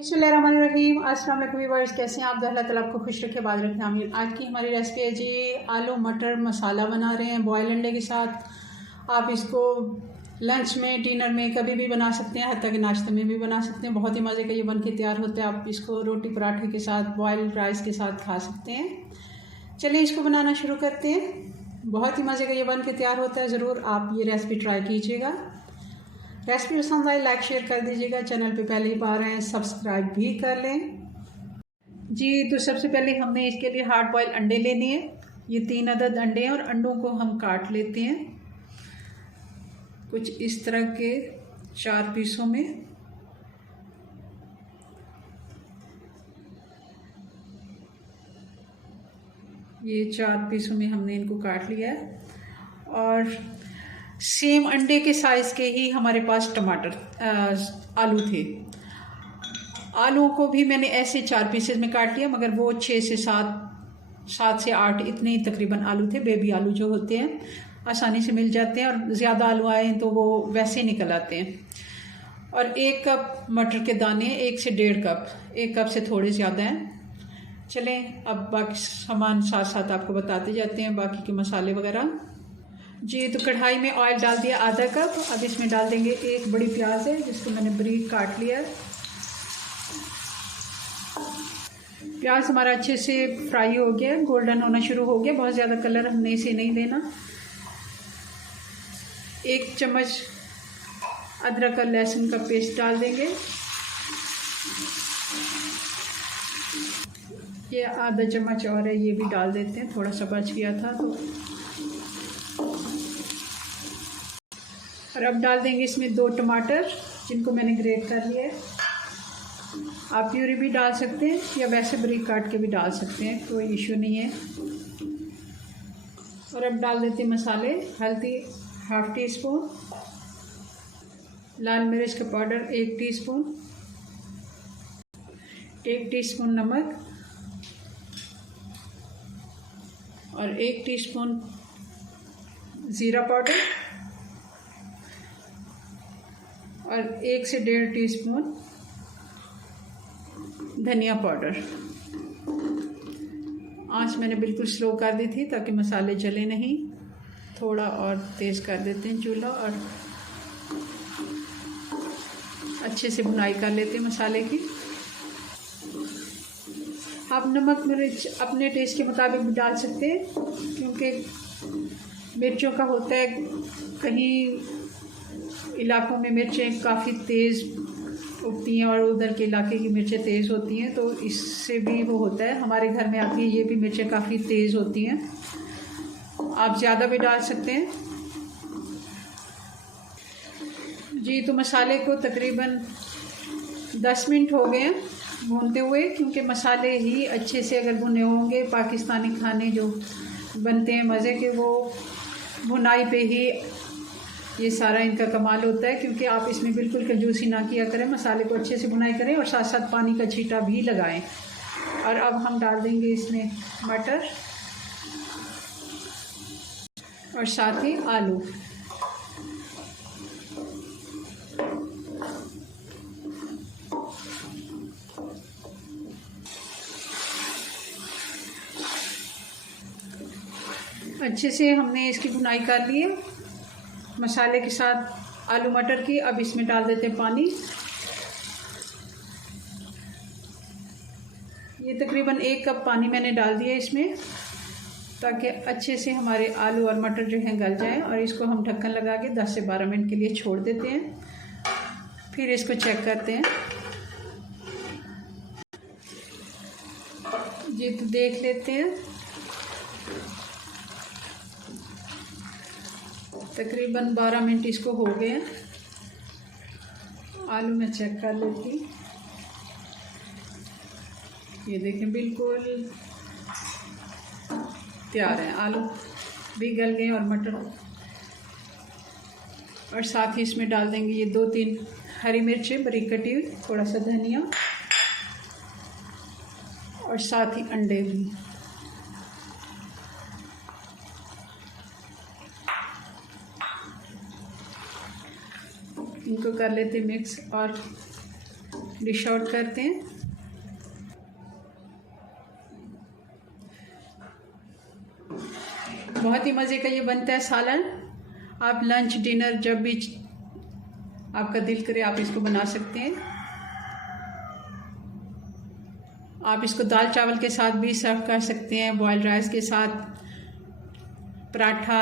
बिस्मिल्लाहिर्रहमानिर्रहीम। अस्सलाम वालेकुम व्यूअर्स, कैसे हैं आप? अल्लाह ताला आपको खुश रखे, बाद रखें आमीन। आज की हमारी रेसिपी है जी आलू मटर मसाला बना रहे हैं बॉयल अंडे के साथ। आप इसको लंच में, डिनर में कभी भी बना सकते हैं, हत्ता के नाश्ते में भी बना सकते हैं। बहुत ही मज़े का ये बन के तैयार होता है। आप इसको रोटी पराठे के साथ, बॉयल राइस के साथ खा सकते हैं। चलिए इसको बनाना शुरू करते हैं। बहुत ही मज़े का ये बन के तैयार होता है। ज़रूर आप ये रेसिपी ट्राई कीजिएगा। रेसिपी पसंद आई लाइक शेयर कर दीजिएगा। चैनल पे पहली बार हैं सब्सक्राइब भी कर लें जी। तो सबसे पहले हमने इसके लिए हार्ड बॉयल अंडे लेने हैं। ये 3 अदद अंडे हैं और अंडों को हम काट लेते हैं कुछ इस तरह के 4 पीसों में। ये 4 पीसों में हमने इनको काट लिया है। और सेम अंडे के साइज़ के ही हमारे पास आलू थे। आलू को भी मैंने ऐसे 4 पीसेस में काट लिया, मगर वो 6 से 7 से 8 इतने ही तकरीबन आलू थे। बेबी आलू जो होते हैं आसानी से मिल जाते हैं, और ज़्यादा आलू आए तो वो वैसे ही निकल आते हैं। और 1 कप मटर के दाने, 1 से 1.5 कप, 1 कप से थोड़े ज़्यादा हैं। चलें अब बाकी सामान साथ साथ आपको बताते जाते हैं, बाकी के मसाले वगैरह जी। तो कढ़ाई में ऑयल डाल दिया आधा कप। अब इसमें डाल देंगे 1 बड़ी प्याज है जिसको मैंने बारीक काट लिया है। प्याज हमारा अच्छे से फ्राई हो गया, गोल्डन होना शुरू हो गया। बहुत ज़्यादा कलर हमने इसे नहीं देना। 1 चम्मच अदरक और लहसुन का पेस्ट डाल देंगे। ये आधा चम्मच और है, ये भी डाल देते हैं, थोड़ा सा बच गया था तो। और अब डाल देंगे इसमें 2 टमाटर जिनको मैंने ग्रेट कर लिया है। आप प्यूरी भी डाल सकते हैं या वैसे बारीक काट के भी डाल सकते हैं, कोई इशू नहीं है। और अब डाल देते हैं मसाले। हल्दी ½ टी स्पून, लाल मिर्च का पाउडर 1 टीस्पून, 1 टीस्पून नमक और 1 टीस्पून ज़ीरा पाउडर और 1 से 1.5 टीस्पून धनिया पाउडर। आंच मैंने बिल्कुल स्लो कर दी थी ताकि मसाले जले नहीं। थोड़ा और तेज़ कर देते हैं चूल्हा और अच्छे से भुनाई कर लेते हैं मसाले की। आप नमक मिर्च अपने टेस्ट के मुताबिक भी डाल सकते हैं, क्योंकि मिर्चों का होता है, कहीं इलाकों में मिर्चें काफ़ी तेज़ उगती हैं और उधर के इलाके की मिर्चें तेज़ होती हैं, तो इससे भी वो होता है। हमारे घर में आती है ये भी मिर्चें काफ़ी तेज़ होती हैं, आप ज़्यादा भी डाल सकते हैं जी। तो मसाले को तकरीबन 10 मिनट हो गए हैं भूनते हुए, क्योंकि मसाले ही अच्छे से अगर भुने होंगे, पाकिस्तानी खाने जो बनते हैं मज़े के, वो भुनाई पे ही ये सारा इनका कमाल होता है। क्योंकि आप इसमें बिल्कुल कंजूसी ना किया करें, मसाले को अच्छे से भुनाई करें और साथ साथ पानी का छींटा भी लगाएं। और अब हम डाल देंगे इसमें मटर और साथ ही आलू। अच्छे से हमने इसकी भुनाई कर ली है मसाले के साथ आलू मटर की। अब इसमें डाल देते हैं पानी। ये तकरीबन 1 कप पानी मैंने डाल दिया इसमें, ताकि अच्छे से हमारे आलू और मटर जो हैं गल जाएं। और इसको हम ढक्कन लगा के 10 से 12 मिनट के लिए छोड़ देते हैं। फिर इसको चेक करते हैं जी। तो देख लेते हैं, तकरीबन 12 मिनट इसको हो गए हैं। आलू में चेक कर लेती, ये देखें बिल्कुल तैयार है। आलू भी गल गए और मटर। और साथ ही इसमें डाल देंगे ये 2-3 हरी मिर्चें बारीक कटी हुई, थोड़ा सा धनिया और साथ ही अंडे भी। इनको कर लेते मिक्स और डिश आउट करते हैं। बहुत ही मज़े का ये बनता है सालन। आप लंच डिनर जब भी आपका दिल करे आप इसको बना सकते हैं। आप इसको दाल चावल के साथ भी सर्व कर सकते हैं, बॉयल्ड राइस के साथ, पराठा,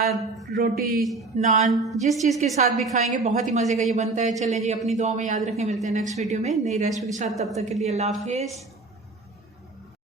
रोटी, नान, जिस चीज़ के साथ भी खाएंगे बहुत ही मज़े का ये बनता है। चलें जी, अपनी दुआ में याद रखें। मिलते हैं नेक्स्ट वीडियो में नई रेसिपी के साथ। तब तक के लिए अल्लाह हाफिज़।